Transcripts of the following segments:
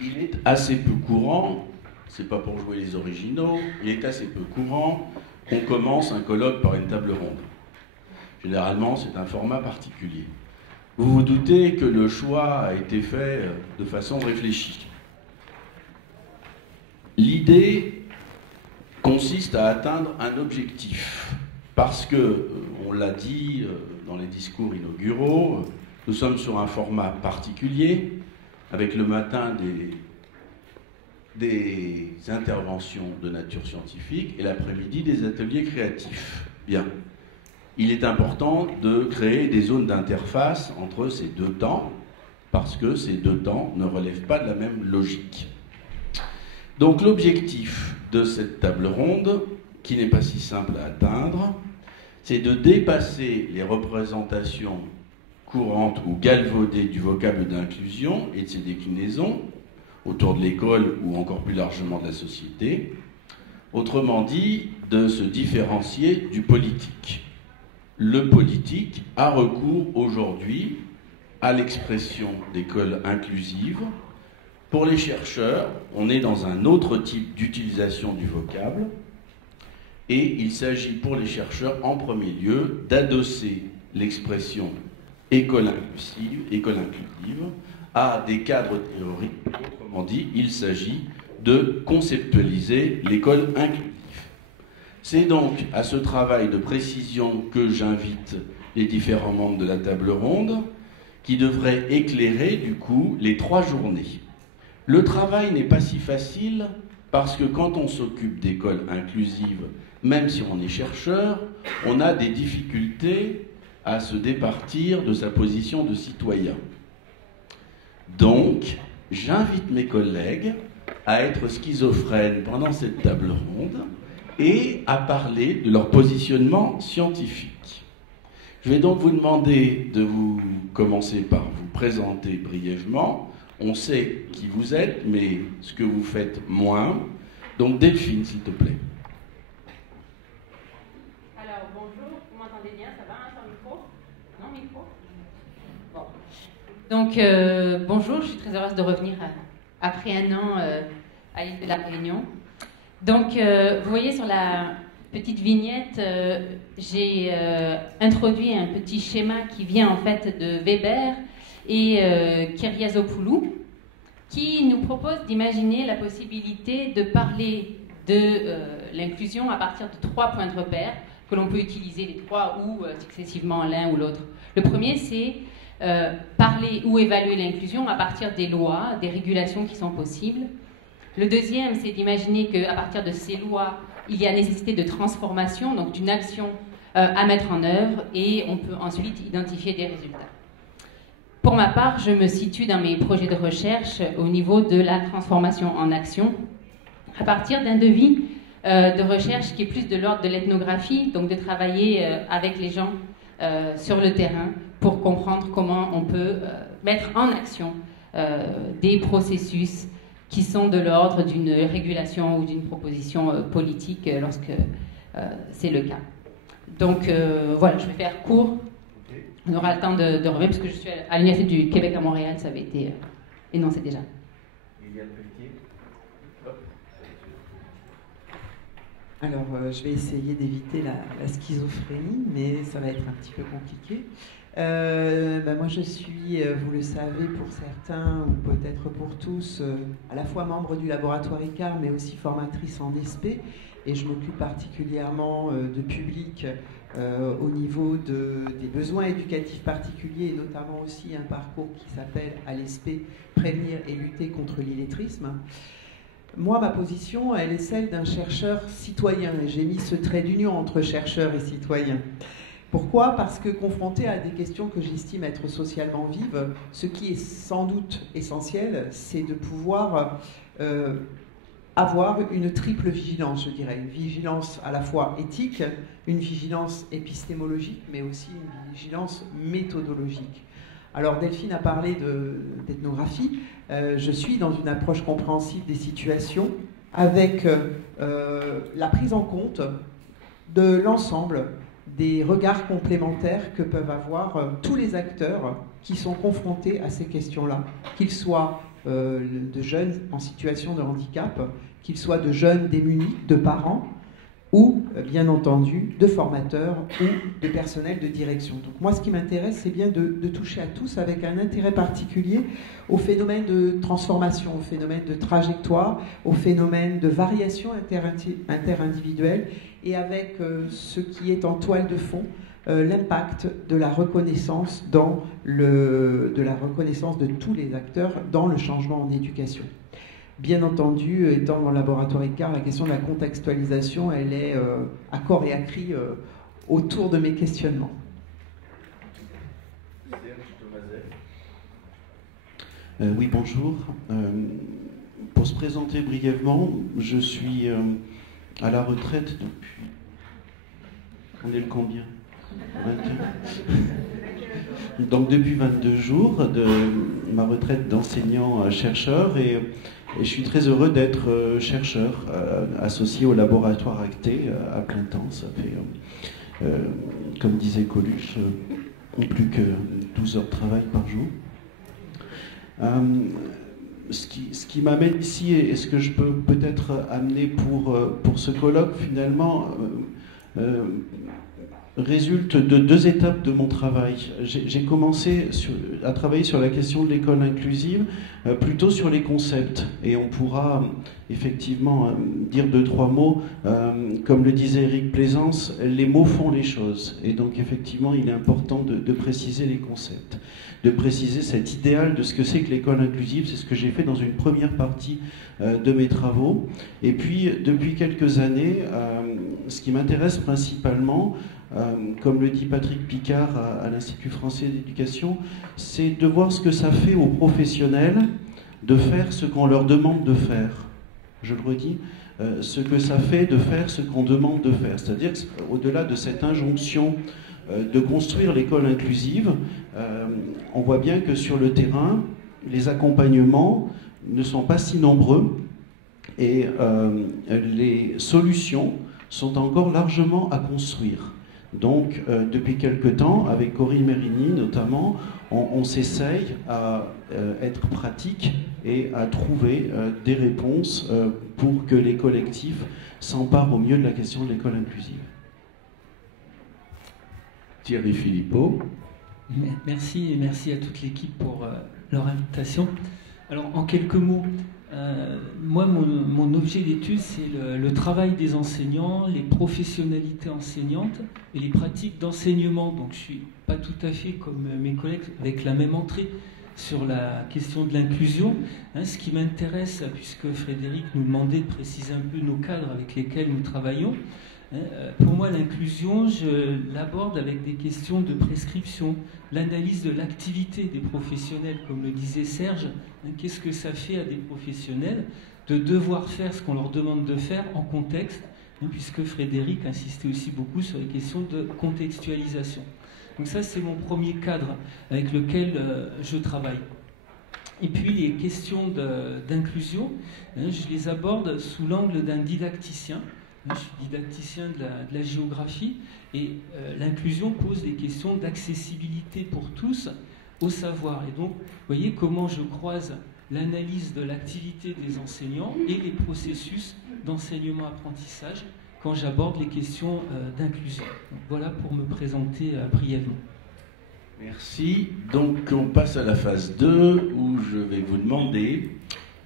il est assez peu courant, c'est pas pour jouer les originaux, il est assez peu courant qu'on commence un colloque par une table ronde. Généralement, c'est un format particulier. Vous vous doutez que le choix a été fait de façon réfléchie. L'idée consiste à atteindre un objectif. Parce que, on l'a dit dans les discours inauguraux, nous sommes sur un format particulier, avec le matin des interventions de nature scientifique et l'après-midi des ateliers créatifs. Bien. Il est important de créer des zones d'interface entre ces deux temps, parce que ces deux temps ne relèvent pas de la même logique. Donc l'objectif de cette table ronde, qui n'est pas si simple à atteindre, c'est de dépasser les représentations courantes ou galvaudées du vocable d'inclusion et de ses déclinaisons, autour de l'école ou encore plus largement de la société, autrement dit, de se différencier du politique. Le politique a recours aujourd'hui à l'expression d'école inclusive. Pour les chercheurs, on est dans un autre type d'utilisation du vocable, et il s'agit pour les chercheurs, en premier lieu, d'adosser l'expression école inclusive à des cadres théoriques. Autrement dit, il s'agit de conceptualiser l'école inclusive. C'est donc à ce travail de précision que j'invite les différents membres de la table ronde, qui devraient éclairer, du coup, les 3 journées. Le travail n'est pas si facile, parce que quand on s'occupe d'école inclusive, même si on est chercheur, on a des difficultés à se départir de sa position de citoyen. Donc, j'invite mes collègues à être schizophrènes pendant cette table ronde et à parler de leur positionnement scientifique. Je vais donc vous demander de vous commencer par vous présenter brièvement. On sait qui vous êtes, mais ce que vous faites moins. Donc Delphine, s'il te plaît. Alors, bonjour, vous m'entendez bien, ça va, sur le micro? Non, micro? Bon. Donc, bonjour, je suis très heureuse de revenir après un an à l'île de la Réunion. Donc, vous voyez sur la petite vignette, j'ai introduit un petit schéma qui vient en fait de Weber et Kyriazopoulou, qui nous propose d'imaginer la possibilité de parler de l'inclusion à partir de 3 points de repère, que l'on peut utiliser les 3 ou successivement l'un ou l'autre. Le premier, c'est parler ou évaluer l'inclusion à partir des lois, des régulations qui sont possibles. Le deuxième, c'est d'imaginer qu'à partir de ces lois, il y a nécessité de transformation, donc d'une action à mettre en œuvre, et on peut ensuite identifier des résultats. Pour ma part, je me situe dans mes projets de recherche au niveau de la transformation en action, à partir d'un devis de recherche qui est plus de l'ordre de l'ethnographie, donc de travailler avec les gens sur le terrain pour comprendre comment on peut mettre en action des processus qui sont de l'ordre d'une régulation ou d'une proposition politique lorsque c'est le cas. Donc voilà, je vais faire court. On aura le temps de revenir, parce que je suis à l'Université du Québec à Montréal, ça avait été énoncé déjà. Alors, je vais essayer d'éviter la schizophrénie, mais ça va être un petit peu compliqué. Moi, je suis, vous le savez pour certains, ou peut-être pour tous, à la fois membre du laboratoire ICAR, mais aussi formatrice en ESPE, et je m'occupe particulièrement de public au niveau des besoins éducatifs particuliers, et notamment aussi un parcours qui s'appelle à l'ESPE « Prévenir et lutter contre l'illettrisme ». Moi, ma position, elle est celle d'un chercheur citoyen, et j'ai mis ce trait d'union entre chercheur et citoyen. Pourquoi ? Parce que confronté à des questions que j'estime être socialement vives, ce qui est sans doute essentiel, c'est de pouvoir avoir une triple vigilance, je dirais. Une vigilance à la fois éthique, une vigilance épistémologique, mais aussi une vigilance méthodologique. Alors Delphine a parlé d'ethnographie. Je suis dans une approche compréhensive des situations avec la prise en compte de l'ensemble des regards complémentaires que peuvent avoir tous les acteurs qui sont confrontés à ces questions-là, qu'ils soient de jeunes en situation de handicap, qu'ils soient de jeunes démunis, de parents, ou bien entendu de formateurs ou de personnel de direction. Donc moi ce qui m'intéresse c'est bien de toucher à tous avec un intérêt particulier au phénomène de transformation, au phénomène de trajectoire, au phénomène de variation interindividuelle et avec ce qui est en toile de fond, l'impact de la reconnaissance de tous les acteurs dans le changement en éducation. Bien entendu, étant dans le laboratoire ICAR, la question de la contextualisation, elle est à corps et à cri autour de mes questionnements. Oui, bonjour. Pour se présenter brièvement, je suis à la retraite depuis... On est le combien ? 22. Donc depuis 22 jours de ma retraite d'enseignant-chercheur et je suis très heureux d'être chercheur associé au laboratoire Acté à plein temps. Ça fait, comme disait Coluche, plus que 12 heures de travail par jour. Ce qui m'amène ici et ce que je peux peut-être amener pour ce colloque finalement résulte de deux étapes de mon travail. J'ai commencé à travailler sur la question de l'école inclusive, plutôt sur les concepts. Et on pourra effectivement dire 2-3 mots. Comme le disait Éric Plaisance, les mots font les choses. Et donc effectivement, il est important de préciser les concepts, de préciser cet idéal de ce que c'est que l'école inclusive. C'est ce que j'ai fait dans une première partie de mes travaux. Et puis, depuis quelques années, ce qui m'intéresse principalement, comme le dit Patrick Picard à l'Institut français d'éducation, c'est de voir ce que ça fait aux professionnels de faire ce qu'on leur demande de faire. Je le redis, ce que ça fait de faire ce qu'on demande de faire. C'est-à-dire qu'au-delà de cette injonction de construire l'école inclusive, on voit bien que sur le terrain, les accompagnements ne sont pas si nombreux et les solutions sont encore largement à construire. Donc, depuis quelque temps, avec Corinne Mérini notamment, on s'essaye à être pratique et à trouver des réponses pour que les collectifs s'emparent au mieux de la question de l'école inclusive. Thierry Philippot. Merci et merci à toute l'équipe pour leur invitation. Alors, en quelques mots, moi, mon objet d'étude, c'est le travail des enseignants, les professionnalités enseignantes et les pratiques d'enseignement. Donc, je ne suis pas tout à fait comme mes collègues avec la même entrée sur la question de l'inclusion. Ce qui m'intéresse, puisque Frédéric nous demandait de préciser un peu nos cadres avec lesquels nous travaillons, pour moi, l'inclusion, je l'aborde avec des questions de prescription, l'analyse de l'activité des professionnels, comme le disait Serge. Qu'est-ce que ça fait à des professionnels de devoir faire ce qu'on leur demande de faire en contexte, puisque Frédéric insistait aussi beaucoup sur les questions de contextualisation. Donc ça, c'est mon premier cadre avec lequel je travaille. Et puis les questions d'inclusion, je les aborde sous l'angle d'un didacticien. Je suis didacticien de la géographie et l'inclusion pose des questions d'accessibilité pour tous au savoir. Et donc, vous voyez comment je croise l'analyse de l'activité des enseignants et les processus d'enseignement-apprentissage quand j'aborde les questions d'inclusion. Donc, voilà pour me présenter brièvement. Merci. Donc, on passe à la phase 2 où je vais vous demander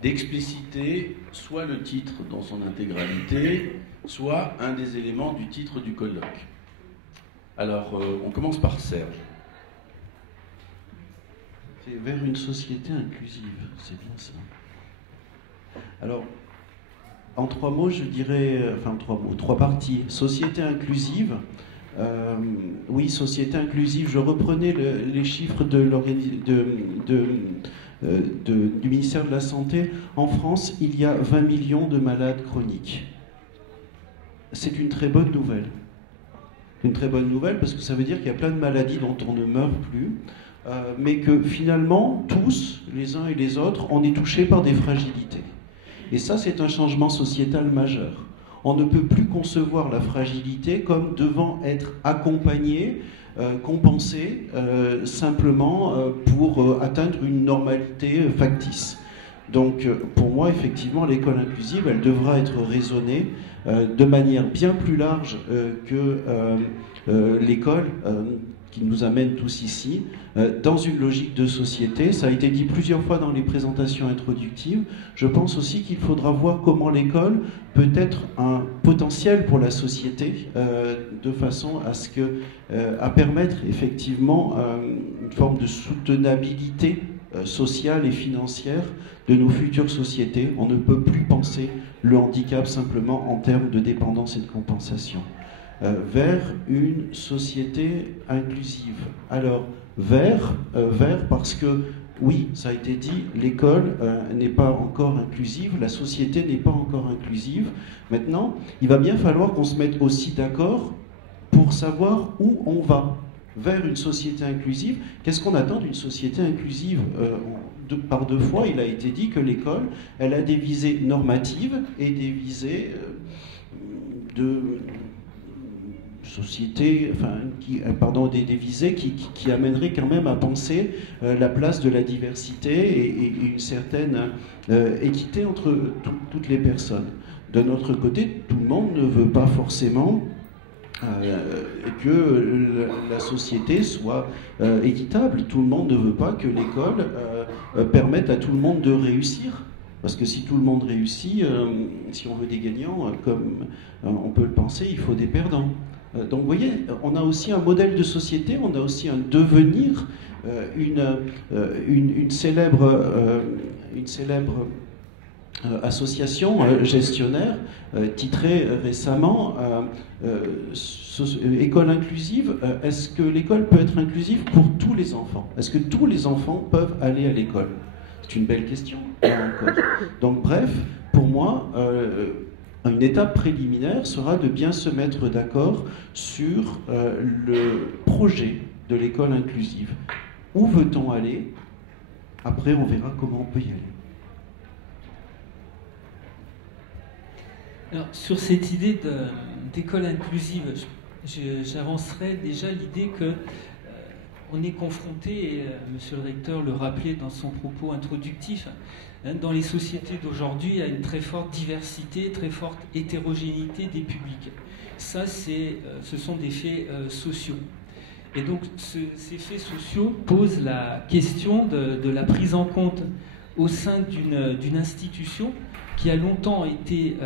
d'expliciter soit le titre dans son intégralité, soit un des éléments du titre du colloque. Alors, on commence par Serge. C'est vers une société inclusive, c'est bien ça. Alors, en 3 mots, je dirais, enfin 3 mots, 3 parties. Société inclusive. Oui, société inclusive. Je reprenais les chiffres du ministère de la Santé. En France, il y a 20 millions de malades chroniques. C'est une très bonne nouvelle. Une très bonne nouvelle parce que ça veut dire qu'il y a plein de maladies dont on ne meurt plus, mais que finalement, tous, les uns et les autres, on est touchés par des fragilités. Et ça, c'est un changement sociétal majeur. On ne peut plus concevoir la fragilité comme devant être accompagné, compensé, simplement pour atteindre une normalité factice. Donc pour moi, effectivement, l'école inclusive, elle devra être raisonnée de manière bien plus large que l'école qui nous amène tous ici, dans une logique de société. Ça a été dit plusieurs fois dans les présentations introductives. Je pense aussi qu'il faudra voir comment l'école peut être un potentiel pour la société, de façon à permettre effectivement une forme de soutenabilité sociale et financière de nos futures sociétés. On ne peut plus penser le handicap simplement en termes de dépendance et de compensation. Vers une société inclusive. Alors, vers parce que, oui, ça a été dit, l'école n'est pas encore inclusive, la société n'est pas encore inclusive. Maintenant, il va bien falloir qu'on se mette aussi d'accord pour savoir où on va. Vers une société inclusive, qu'est-ce qu'on attend d'une société inclusive ? Par deux fois, il a été dit que l'école, elle a des visées normatives et des visées de société, des visées qui amèneraient quand même à penser la place de la diversité et une certaine équité entre toutes les personnes. D'un autre côté, tout le monde ne veut pas forcément que la société soit équitable. Tout le monde ne veut pas que l'école permette à tout le monde de réussir. Parce que si tout le monde réussit, si on veut des gagnants, comme on peut le penser, il faut des perdants. Donc vous voyez, on a aussi un modèle de société, on a aussi un devenir, une célèbre association gestionnaire titrée récemment École inclusive, est-ce que l'école peut être inclusive pour tous les enfants? Est-ce que tous les enfants peuvent aller à l'école? C'est une belle question, là encore. Donc bref, pour moi, une étape préliminaire sera de bien se mettre d'accord sur le projet de l'école inclusive. Où veut-on aller? Après, on verra comment on peut y aller. Alors, sur cette idée d'école inclusive, j'avancerai déjà l'idée que on est confronté, et Monsieur le Recteur le rappelait dans son propos introductif, dans les sociétés d'aujourd'hui, à une très forte diversité, très forte hétérogénéité des publics. Ça, ce sont des faits sociaux. Et donc, ces faits sociaux posent la question de la prise en compte au sein d'une institution qui a longtemps été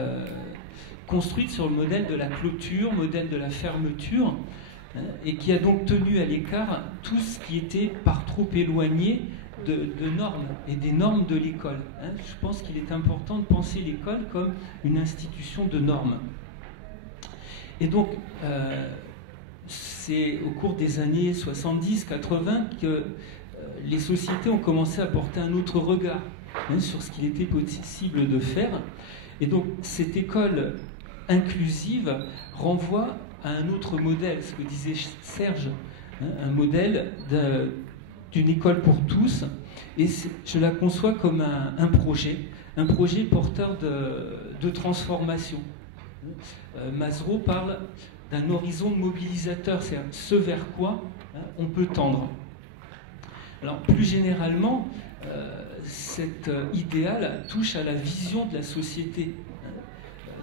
construite sur le modèle de la clôture, modèle de la fermeture, et qui a donc tenu à l'écart tout ce qui était par trop éloigné de normes et des normes de l'école. Je pense qu'il est important de penser l'école comme une institution de normes. Et donc, c'est au cours des années 70-80 que les sociétés ont commencé à porter un autre regard sur ce qu'il était possible de faire. Et donc, cette école inclusive renvoie à un autre modèle, ce que disait Serge, un modèle d'une école pour tous, et je la conçois comme un projet porteur de transformation. Maslow parle d'un horizon mobilisateur, c'est-à-dire ce vers quoi on peut tendre. Alors plus généralement, cet idéal touche à la vision de la société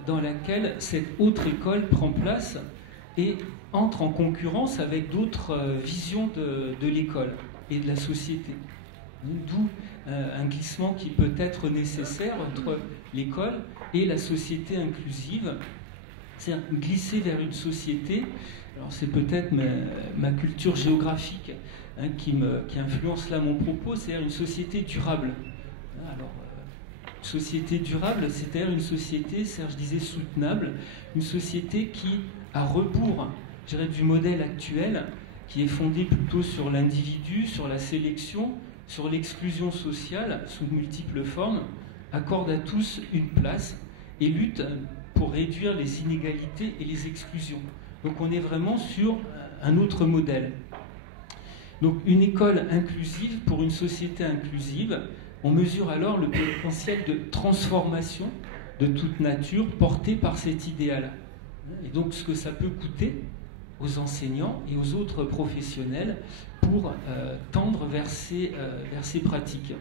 dans laquelle cette autre école prend place et entre en concurrence avec d'autres visions de l'école et de la société. D'où un glissement qui peut être nécessaire entre l'école et la société inclusive, c'est-à-dire glisser vers une société, alors c'est peut-être ma culture géographique qui influence là mon propos, c'est-à-dire une société durable. Alors, société durable, c'est-à-dire une société, Serge disait soutenable, une société qui, à rebours, je dirais, du modèle actuel, qui est fondé plutôt sur l'individu, sur la sélection, sur l'exclusion sociale sous multiples formes, accorde à tous une place et lutte pour réduire les inégalités et les exclusions. Donc on est vraiment sur un autre modèle. Donc une école inclusive pour une société inclusive, on mesure alors le potentiel de transformation de toute nature porté par cet idéal. Et donc ce que ça peut coûter aux enseignants et aux autres professionnels pour tendre vers ces pratiques.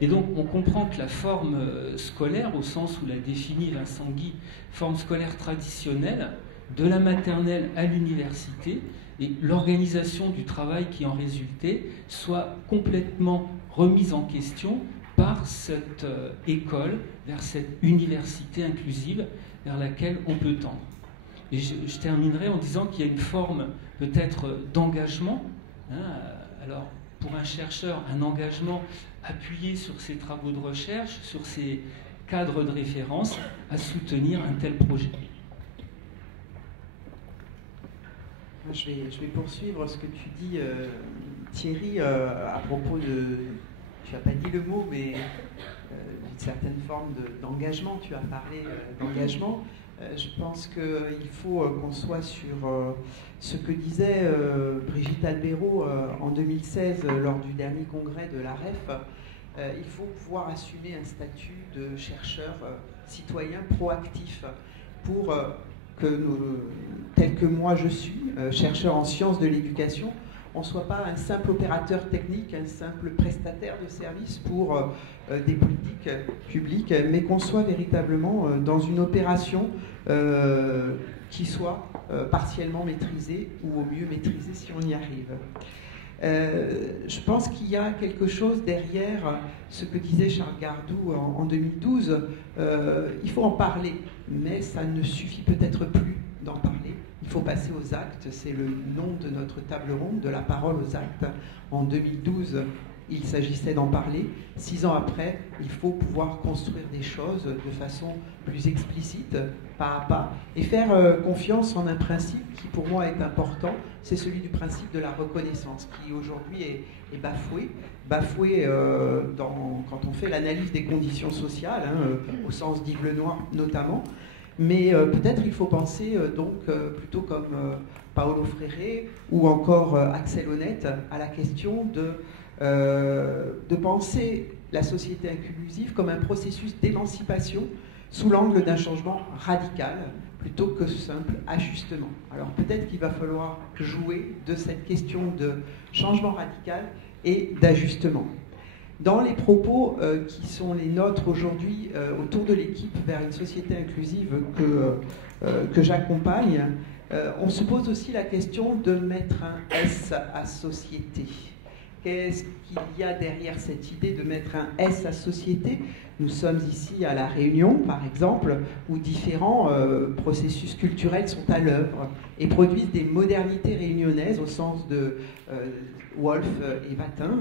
Et donc on comprend que la forme scolaire, au sens où l'a définit Vincent Guy, forme scolaire traditionnelle, de la maternelle à l'université, et l'organisation du travail qui en résultait soit complètement remise en question par cette école, vers cette université inclusive vers laquelle on peut tendre. Et je terminerai en disant qu'il y a une forme peut-être d'engagement. Alors, pour un chercheur, un engagement appuyé sur ses travaux de recherche, sur ses cadres de référence, à soutenir un tel projet. Je vais poursuivre ce que tu dis, Thierry, à propos de... Tu n'as pas dit le mot, mais d'une certaine forme d'engagement. Tu as parlé d'engagement. Je pense qu'il faut qu'on soit sur ce que disait Brigitte Albéraud en 2016 lors du dernier congrès de l'AREF. Il faut pouvoir assumer un statut de chercheur citoyen proactif pour que tel que moi je suis, chercheur en sciences de l'éducation, on ne soit pas un simple opérateur technique, un simple prestataire de services pour des politiques publiques, mais qu'on soit véritablement dans une opération qui soit partiellement maîtrisée ou au mieux maîtrisée si on y arrive. Je pense qu'il y a quelque chose derrière ce que disait Charles Gardou en 2012. Il faut en parler, mais ça ne suffit peut-être plus d'en parler. Il faut passer aux actes. C'est le nom de notre table ronde, de la parole aux actes. En 2012, il s'agissait d'en parler. 6 ans après, il faut pouvoir construire des choses de façon plus explicite, pas à pas, et faire confiance en un principe qui pour moi est important, c'est celui du principe de la reconnaissance, qui aujourd'hui est bafoué quand on fait l'analyse des conditions sociales, au sens d'Yves Lenoir notamment, mais peut-être il faut penser plutôt comme Paolo Freire ou encore Axel Honneth à la question de penser la société inclusive comme un processus d'émancipation sous l'angle d'un changement radical plutôt que simple ajustement. Alors peut-être qu'il va falloir jouer de cette question de changement radical et d'ajustement. Dans les propos qui sont les nôtres aujourd'hui autour de l'équipe vers une société inclusive que j'accompagne, on se pose aussi la question de mettre un S à société. Qu'est-ce qu'il y a derrière cette idée de mettre un S à société? Nous sommes ici à La Réunion, par exemple, où différents processus culturels sont à l'œuvre et produisent des modernités réunionnaises au sens de Wolf et Watin,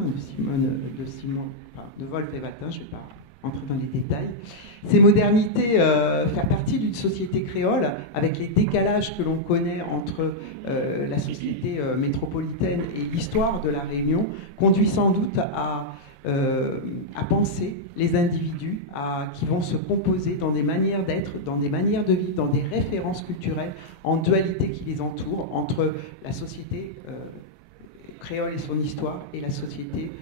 de Wolf et Watin, je ne vais pas entrer dans les détails. Ces modernités, faire partie d'une société créole, avec les décalages que l'on connaît entre la société métropolitaine et l'histoire de La Réunion, conduit sans doute à penser les individus qui vont se composer dans des manières d'être, dans des manières de vivre, dans des références culturelles, en dualité qui les entoure, entre la société créole et son histoire, et la société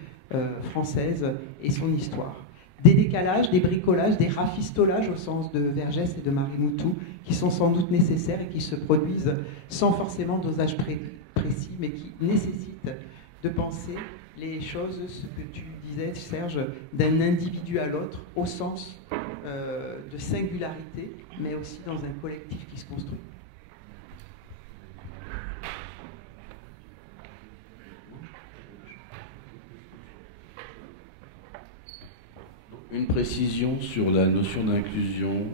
française et son histoire. Des décalages, des bricolages, des rafistolages au sens de Vergès et de Marie-Moutou qui sont sans doute nécessaires et qui se produisent sans forcément dosage précis, mais qui nécessitent de penser les choses, ce que tu disais, Serge, d'un individu à l'autre au sens de singularité, mais aussi dans un collectif qui se construit. Une précision sur la notion d'inclusion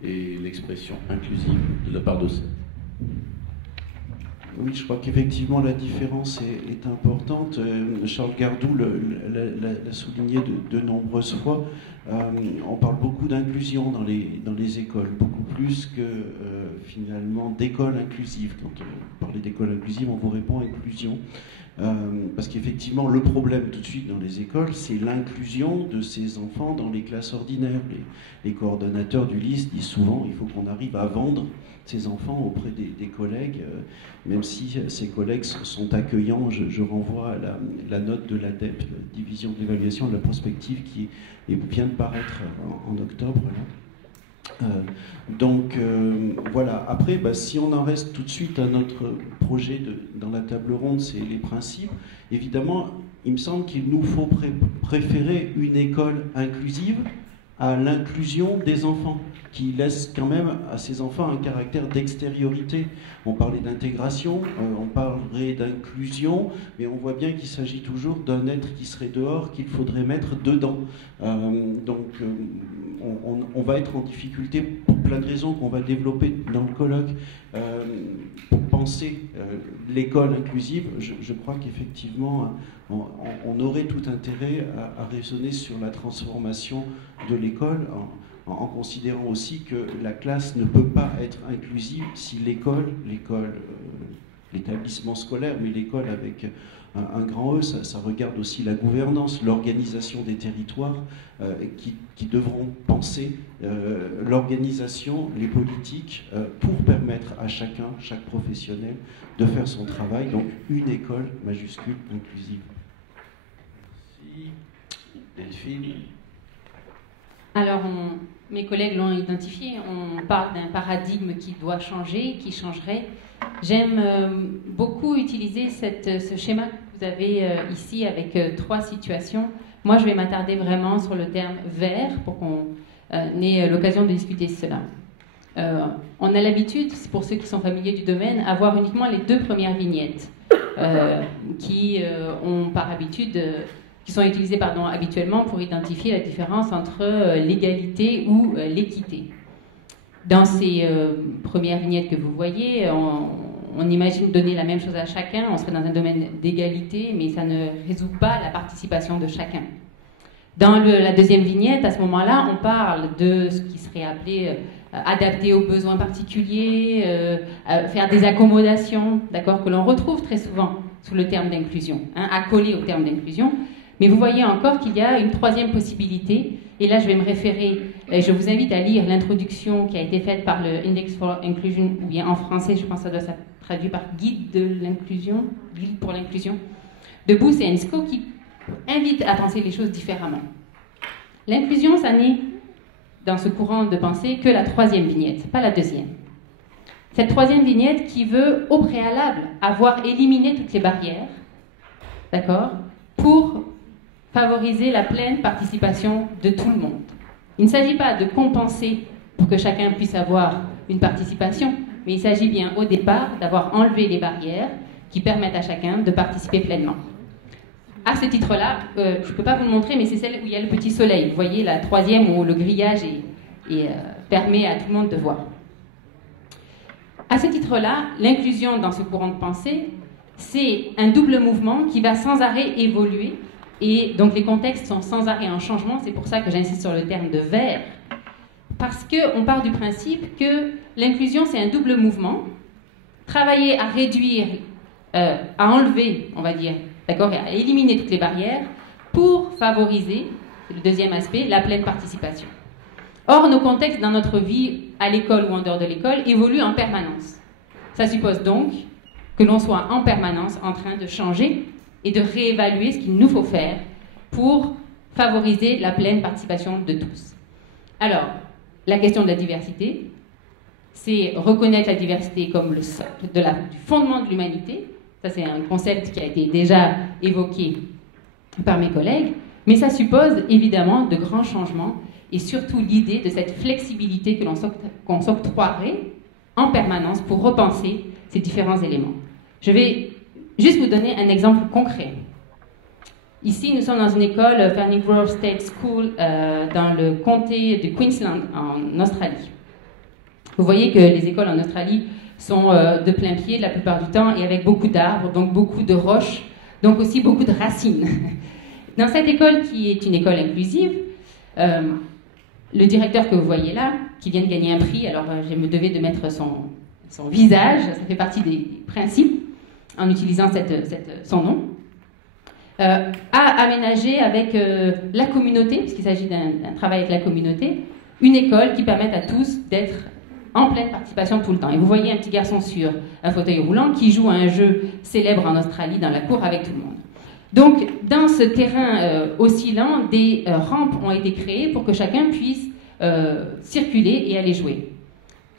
et l'expression inclusive de la part de Seth. Oui, je crois qu'effectivement la différence est importante. Charles Gardou l'a souligné de nombreuses fois. On parle beaucoup d'inclusion dans les écoles, beaucoup plus que finalement d'école inclusive. Quand on parle d'école inclusive, on vous répond inclusion. Parce qu'effectivement, le problème tout de suite dans les écoles, c'est l'inclusion de ces enfants dans les classes ordinaires. Les coordonnateurs du LIS disent souvent qu'il faut qu'on arrive à vendre ces enfants auprès des collègues, même si ces collègues sont accueillants. Je renvoie à la note de l'ADEP, Division de l'évaluation de la prospective, qui vient de paraître en octobre. Là. Voilà. Après, si on en reste tout de suite à notre projet dans la table ronde, c'est les principes. Évidemment, il me semble qu'il nous faut préférer une école inclusive à l'inclusion des enfants, qui laisse quand même à ces enfants un caractère d'extériorité. On parlait d'intégration, on parlerait d'inclusion, mais on voit bien qu'il s'agit toujours d'un être qui serait dehors, qu'il faudrait mettre dedans. On va être en difficulté pour plein de raisons qu'on va développer dans le colloque. Pour penser l'école inclusive, je crois qu'effectivement, on aurait tout intérêt à raisonner sur la transformation de l'école, en considérant aussi que la classe ne peut pas être inclusive si l'établissement scolaire, mais l'école avec un grand E, ça regarde aussi la gouvernance, l'organisation des territoires qui devront penser l'organisation, les politiques pour permettre à chacun, chaque professionnel, de faire son travail. Donc une école majuscule inclusive. Merci. Delphine. Alors, mes collègues l'ont identifié, on parle d'un paradigme qui doit changer, qui changerait. J'aime beaucoup utiliser ce schéma que vous avez ici avec 3 situations. Moi, je vais m'attarder vraiment sur le terme vert pour qu'on ait l'occasion de discuter cela. On a l'habitude, pour ceux qui sont familiers du domaine, à voir uniquement les 2 premières vignettes qui ont par habitude... qui sont utilisés habituellement pour identifier la différence entre l'égalité ou l'équité. Dans ces premières vignettes que vous voyez, on imagine donner la même chose à chacun, on serait dans un domaine d'égalité, mais ça ne résout pas la participation de chacun. Dans la deuxième vignette, à ce moment-là, on parle de ce qui serait appelé adapter aux besoins particuliers, faire des accommodations, d'accord, que l'on retrouve très souvent sous le terme d'inclusion, accolé au terme d'inclusion. Mais vous voyez encore qu'il y a une 3e possibilité, et là je vais me référer, je vous invite à lire l'introduction qui a été faite par le Index for Inclusion, ou bien en français, je pense que ça doit être traduit par Guide de l'inclusion, Guide pour l'inclusion, de Booth et Hensko, qui invite à penser les choses différemment. L'inclusion, ça n'est, dans ce courant de pensée, que la 3e vignette, pas la 2e. Cette 3e vignette qui veut, au préalable, avoir éliminé toutes les barrières, d'accord, pour favoriser la pleine participation de tout le monde. Il ne s'agit pas de compenser pour que chacun puisse avoir une participation, mais il s'agit bien au départ d'avoir enlevé les barrières qui permettent à chacun de participer pleinement. À ce titre-là, je ne peux pas vous le montrer, mais c'est celle où il y a le petit soleil. Vous voyez la 3e où le grillage permet à tout le monde de voir. À ce titre-là, l'inclusion dans ce courant de pensée, c'est un double mouvement qui va sans arrêt évoluer. Et donc les contextes sont sans arrêt en changement, c'est pour ça que j'insiste sur le terme de vert, parce qu'on part du principe que l'inclusion c'est un double mouvement, travailler à réduire, à enlever, on va dire, d'accord, et à éliminer toutes les barrières pour favoriser, c'est le 2e aspect, la pleine participation. Or, nos contextes dans notre vie, à l'école ou en dehors de l'école, évoluent en permanence. Ça suppose donc que l'on soit en permanence en train de changer et de réévaluer ce qu'il nous faut faire pour favoriser la pleine participation de tous. Alors, la question de la diversité, c'est reconnaître la diversité comme le socle du fondement de l'humanité. Ça, c'est un concept qui a été déjà évoqué par mes collègues, mais ça suppose évidemment de grands changements et surtout l'idée de cette flexibilité qu'on s'octroierait en permanence pour repenser ces différents éléments. Je vais juste vous donner un exemple concret. Ici, nous sommes dans une école, Ferny Grove State School, dans le comté de Queensland, en Australie. Vous voyez que les écoles en Australie sont de plein pied la plupart du temps et avec beaucoup d'arbres, donc beaucoup de roches, donc aussi beaucoup de racines. Dans cette école qui est une école inclusive, le directeur que vous voyez là, qui vient de gagner un prix, alors je me devais de mettre son visage, ça fait partie des principes, en utilisant son nom, a aménagé avec la communauté, puisqu'il s'agit d'un travail avec la communauté, une école qui permette à tous d'être en pleine participation tout le temps. Et vous voyez un petit garçon sur un fauteuil roulant qui joue à un jeu célèbre en Australie dans la cour avec tout le monde. Donc, dans ce terrain oscillant, des rampes ont été créées pour que chacun puisse circuler et aller jouer.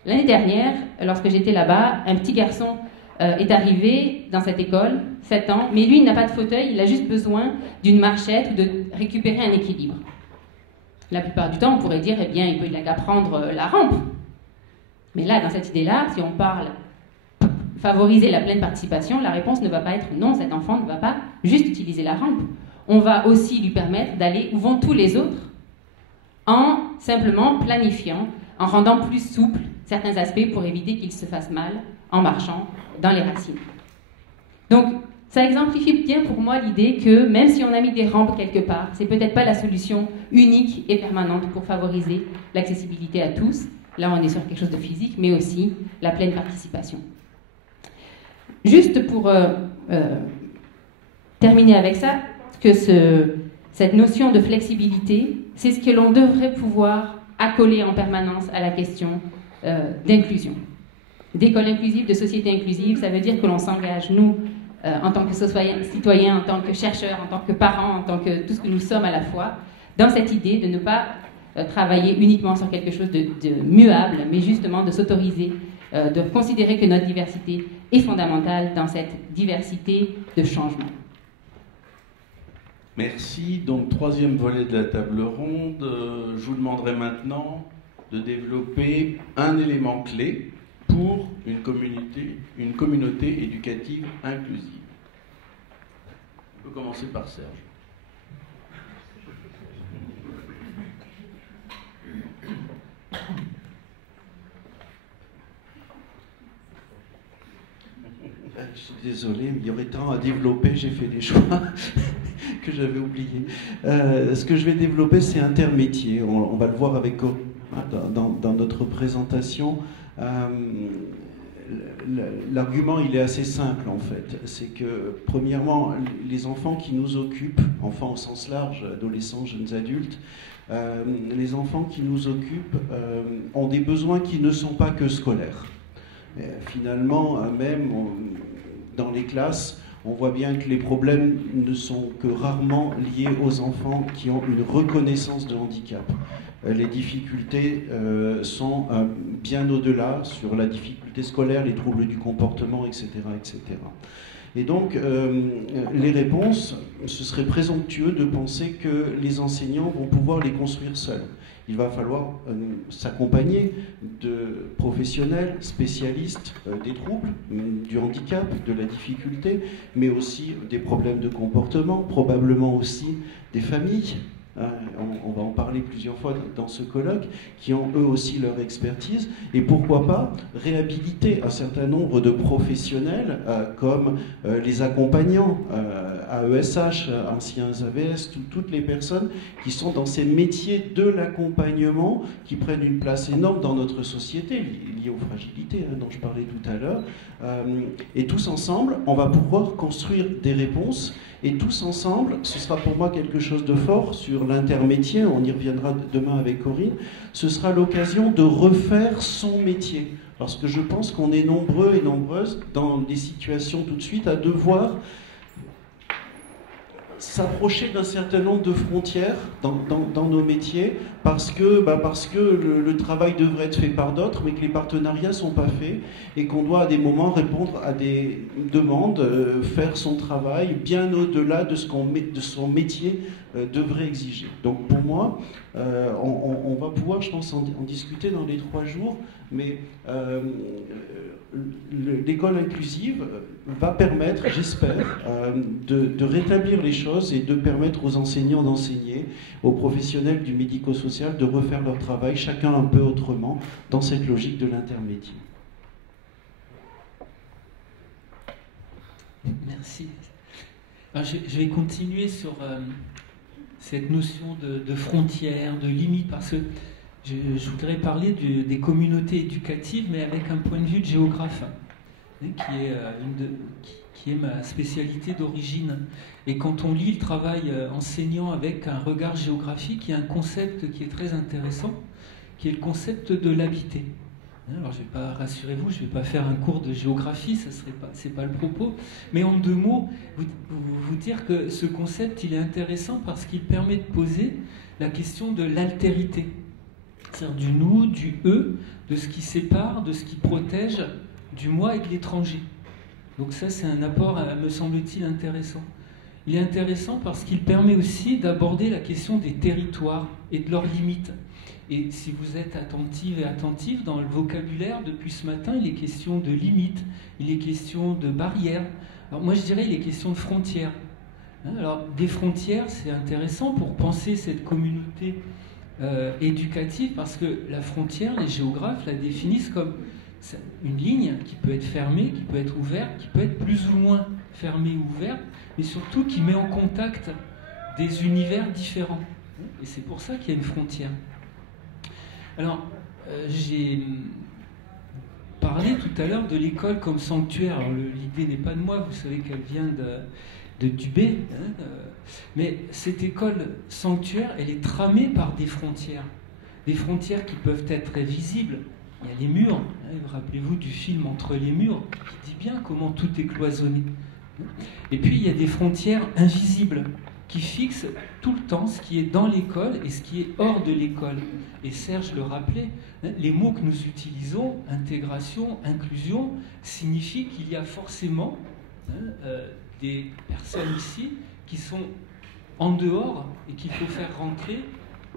L'année dernière, lorsque j'étais là-bas, un petit garçon est arrivé dans cette école, 7 ans, mais lui, il n'a pas de fauteuil, il a juste besoin d'une marchette ou de récupérer un équilibre. La plupart du temps, on pourrait dire, eh bien, il n'a qu'à prendre la rampe. Mais là, dans cette idée-là, si on parle favoriser la pleine participation, la réponse ne va pas être non, cet enfant ne va pas juste utiliser la rampe. On va aussi lui permettre d'aller où vont tous les autres, en simplement planifiant, en rendant plus souple certains aspects pour éviter qu'il se fasse mal en marchant dans les racines. Donc, ça exemplifie bien pour moi l'idée que même si on a mis des rampes quelque part, c'est peut-être pas la solution unique et permanente pour favoriser l'accessibilité à tous. Là, on est sur quelque chose de physique, mais aussi la pleine participation. Juste pour terminer avec ça, que cette notion de flexibilité, c'est ce que l'on devrait pouvoir accoler en permanence à la question d'inclusion. D'école inclusive, de société inclusive, ça veut dire que l'on s'engage, nous, en tant que citoyens, en tant que chercheurs, en tant que parents, en tant que tout ce que nous sommes à la fois, dans cette idée de ne pas travailler uniquement sur quelque chose de muable, mais justement de s'autoriser, de considérer que notre diversité est fondamentale dans cette diversité de changement. Merci. Donc, troisième volet de la table ronde. Je vous demanderai maintenant de développer un élément clé pour une communauté éducative inclusive. On peut commencer par Serge. Je suis désolé, il y aurait tant à développer, j'ai fait des choix que j'avais oubliés. Ce que je vais développer, c'est intermétier. On va le voir avec Corinne dans notre présentation. L'argument, il est assez simple en fait. C'est que, premièrement, les enfants qui nous occupent, enfants au sens large, adolescents, jeunes adultes, les enfants qui nous occupent ont des besoins qui ne sont pas que scolaires. Finalement, même dans les classes, on voit bien que les problèmes ne sont que rarement liés aux enfants qui ont une reconnaissance de handicap. Les difficultés sont bien au-delà sur la difficulté scolaire, les troubles du comportement, etc. etc. Et donc, les réponses, ce serait présomptueux de penser que les enseignants vont pouvoir les construire seuls. Il va falloir s'accompagner de professionnels, spécialistes des troubles, du handicap, de la difficulté, mais aussi des problèmes de comportement, probablement aussi des familles. On va en parler plusieurs fois dans ce colloque, qui ont eux aussi leur expertise, et pourquoi pas réhabiliter un certain nombre de professionnels comme les accompagnants, AESH, anciens AVS, toutes les personnes qui sont dans ces métiers de l'accompagnement, qui prennent une place énorme dans notre société, liée aux fragilités dont je parlais tout à l'heure, et tous ensemble, on va pouvoir construire des réponses. Et tous ensemble, ce sera pour moi quelque chose de fort sur l'intermétier, on y reviendra demain avec Corinne, ce sera l'occasion de refaire son métier. Parce que je pense qu'on est nombreux et nombreuses dans des situations tout de suite à devoir s'approcher d'un certain nombre de frontières dans nos métiers parce que le travail devrait être fait par d'autres, mais que les partenariats ne sont pas faits et qu'on doit à des moments répondre à des demandes, faire son travail bien au-delà de de son métier devrait exiger. Donc pour moi, on va pouvoir, je pense, en discuter dans les 3 jours, mais l'école inclusive va permettre, j'espère, de rétablir les choses et de permettre aux enseignants d'enseigner, aux professionnels du médico-social de refaire leur travail, chacun un peu autrement, dans cette logique de l'intermédiaire. Merci. Alors, je vais continuer sur cette notion de frontières, de limites, parce que je voudrais parler des communautés éducatives, mais avec un point de vue de géographe, qui est ma spécialité d'origine. Et quand on lit le travail enseignant avec un regard géographique, il y a un concept qui est très intéressant, qui est le concept de l'habité. Alors, rassurez-vous, je ne vais pas faire un cours de géographie, c'est pas le propos, mais en 2 mots, vous dire que ce concept, il est intéressant parce qu'il permet de poser la question de l'altérité, c'est-à-dire du nous, du eux, de ce qui sépare, de ce qui protège, du moi et de l'étranger. Donc ça, c'est un apport, me semble-t-il, intéressant. Il est intéressant parce qu'il permet aussi d'aborder la question des territoires et de leurs limites. Et si vous êtes attentive et attentif dans le vocabulaire, depuis ce matin, il est question de limites, il est question de barrières. Alors moi, je dirais, il est question de frontières. Alors, des frontières, c'est intéressant pour penser cette communauté éducative, parce que la frontière, les géographes la définissent comme une ligne qui peut être fermée, qui peut être ouverte, qui peut être plus ou moins fermée ou ouverte, mais surtout qui met en contact des univers différents. Et c'est pour ça qu'il y a une frontière. Alors, j'ai parlé tout à l'heure de l'école comme sanctuaire. Alors, l'idée n'est pas de moi, vous savez qu'elle vient de Dubé, mais cette école sanctuaire, elle est tramée par des frontières qui peuvent être visibles. Il y a les murs, rappelez-vous du film Entre les murs, qui dit bien comment tout est cloisonné. Et puis il y a des frontières invisibles qui fixent tout le temps ce qui est dans l'école et ce qui est hors de l'école. Et Serge le rappelait, les mots que nous utilisons, intégration, inclusion, signifient qu'il y a forcément des personnes ici qui sont en dehors et qu'il faut faire rentrer.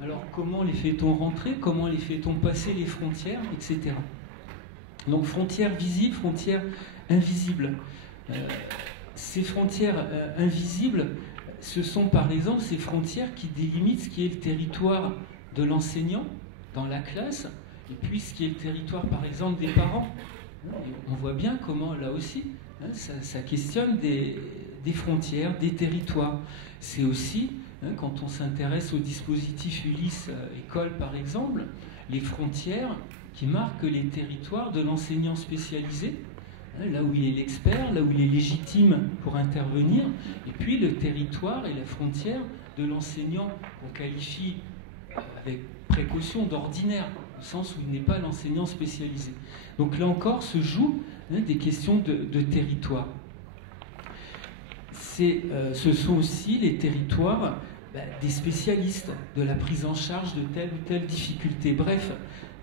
Alors comment les fait-on rentrer? Comment les fait-on passer les frontières, etc. Donc frontières visibles, frontières invisibles. Ces frontières invisibles, ce sont par exemple ces frontières qui délimitent ce qui est le territoire de l'enseignant dans la classe et puis ce qui est le territoire par exemple des parents. Et on voit bien comment là aussi ça questionne des frontières, des territoires. C'est aussi, quand on s'intéresse au dispositif Ulysse École par exemple, les frontières qui marquent les territoires de l'enseignant spécialisé, là où il est l'expert, là où il est légitime pour intervenir, et puis le territoire et la frontière de l'enseignant qu'on qualifie avec précaution d'ordinaire, au sens où il n'est pas l'enseignant spécialisé. Donc là encore se jouent des questions de territoire. Ce sont aussi les territoires des spécialistes de la prise en charge de telle ou telle difficulté. Bref,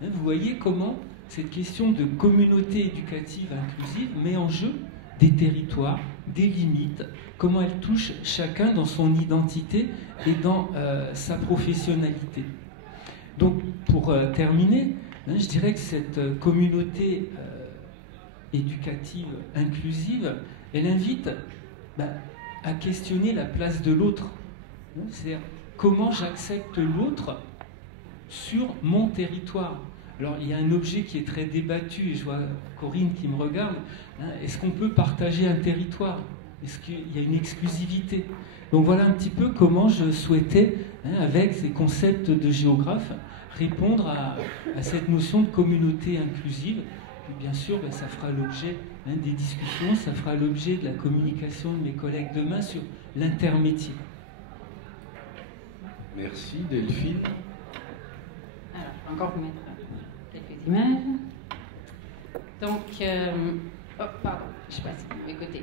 vous voyez comment cette question de communauté éducative inclusive met en jeu des territoires, des limites, comment elle touche chacun dans son identité et dans sa professionnalité. Donc, pour terminer, je dirais que cette communauté éducative inclusive, elle invite à questionner la place de l'autre. C'est-à-dire, comment j'accepte l'autre sur mon territoire. Alors, il y a un objet qui est très débattu, et je vois Corinne qui me regarde. Est-ce qu'on peut partager un territoire? Est-ce qu'il y a une exclusivité? Donc voilà un petit peu comment je souhaitais, avec ces concepts de géographe, répondre à cette notion de communauté inclusive. Et bien sûr, ça fera l'objet des discussions, ça fera l'objet de la communication de mes collègues demain sur l'intermétier. Merci Delphine. Alors, je vais encore vous mettre quelques images. Donc, pardon, je ne sais pas si vous m'écoutez.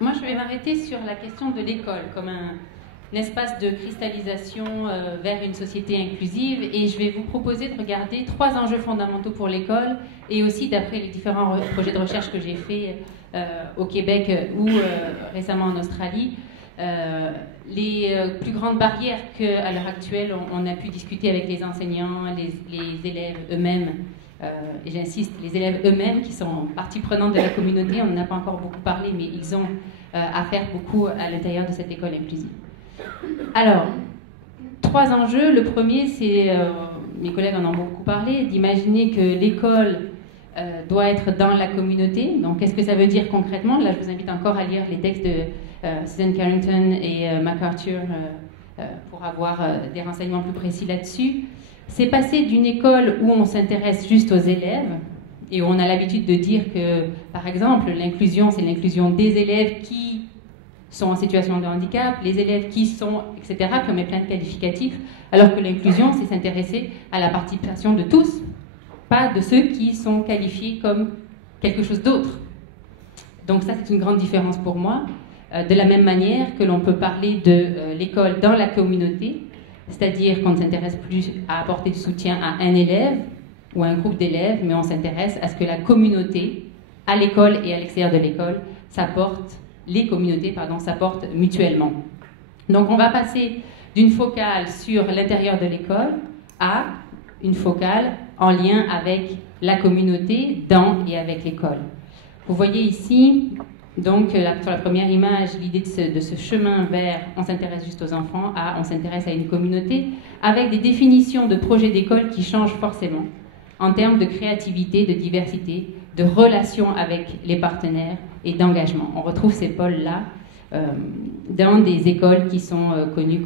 Moi, je vais m'arrêter sur la question de l'école comme un espace de cristallisation vers une société inclusive, et je vais vous proposer de regarder 3 enjeux fondamentaux pour l'école, et aussi d'après les différents projets de recherche que j'ai faits au Québec ou récemment en Australie, les plus grandes barrières qu'à l'heure actuelle on a pu discuter avec les enseignants, les élèves eux-mêmes, et j'insiste, les élèves eux-mêmes qui sont partie prenante de la communauté. On n'en a pas encore beaucoup parlé, mais ils ont à faire beaucoup à l'intérieur de cette école inclusive. Alors, 3 enjeux. Le premier, c'est, mes collègues en ont beaucoup parlé, d'imaginer que l'école doit être dans la communauté. Donc, qu'est-ce que ça veut dire concrètement? Là, je vous invite encore à lire les textes de Susan Carrington et MacArthur pour avoir des renseignements plus précis là-dessus. C'est passer d'une école où on s'intéresse juste aux élèves et où on a l'habitude de dire que, par exemple, l'inclusion, c'est l'inclusion des élèves qui sont en situation de handicap, les élèves qui sont, etc., qui ont plein de qualificatifs, alors que l'inclusion, c'est s'intéresser à la participation de tous, pas de ceux qui sont qualifiés comme quelque chose d'autre. Donc ça, c'est une grande différence pour moi. De la même manière que l'on peut parler de l'école dans la communauté, c'est-à-dire qu'on ne s'intéresse plus à apporter du soutien à un élève ou à un groupe d'élèves, mais on s'intéresse à ce que la communauté, à l'école et à l'extérieur de l'école, les communautés s'apportent mutuellement. Donc on va passer d'une focale sur l'intérieur de l'école à une focale en lien avec la communauté, dans et avec l'école. Vous voyez ici, donc sur la première image, l'idée de ce chemin vers on s'intéresse juste aux enfants à on s'intéresse à une communauté, avec des définitions de projets d'école qui changent forcément en termes de créativité, de diversité, de relation avec les partenaires et d'engagement. On retrouve ces pôles-là dans des écoles qui sont connues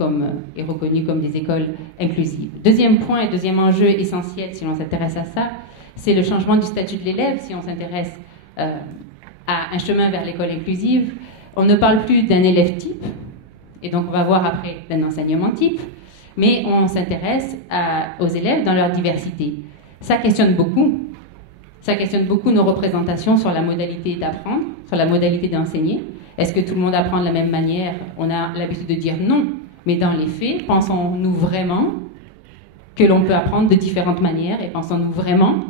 et reconnues comme des écoles inclusives. Deuxième point et deuxième enjeu essentiel si l'on s'intéresse à ça, c'est le changement du statut de l'élève. Si on s'intéresse à un chemin vers l'école inclusive, on ne parle plus d'un élève type, et donc on va voir après d'un enseignement type, mais on s'intéresse aux élèves dans leur diversité. Ça questionne beaucoup nos représentations sur la modalité d'apprendre, sur la modalité d'enseigner. Est-ce que tout le monde apprend de la même manière? On a l'habitude de dire non, mais dans les faits, pensons-nous vraiment que l'on peut apprendre de différentes manières, et pensons-nous vraiment,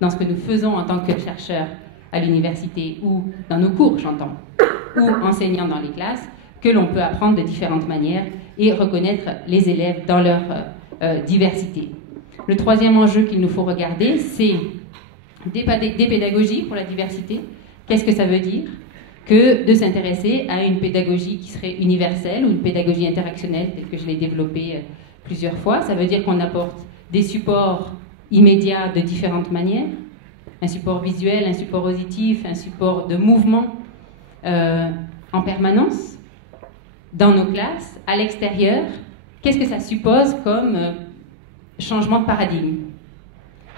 dans ce que nous faisons en tant que chercheurs à l'université ou dans nos cours, j'entends, ou enseignants dans les classes, que l'on peut apprendre de différentes manières et reconnaître les élèves dans leur diversité. Le troisième enjeu qu'il nous faut regarder, c'est des pédagogies pour la diversité. Qu'est-ce que ça veut dire que de s'intéresser à une pédagogie qui serait universelle ou une pédagogie interactionnelle, telle que je l'ai développée plusieurs fois? Ça veut dire qu'on apporte des supports immédiats de différentes manières, un support visuel, un support auditif, un support de mouvement en permanence, dans nos classes, à l'extérieur. Qu'est-ce que ça suppose comme changement de paradigme?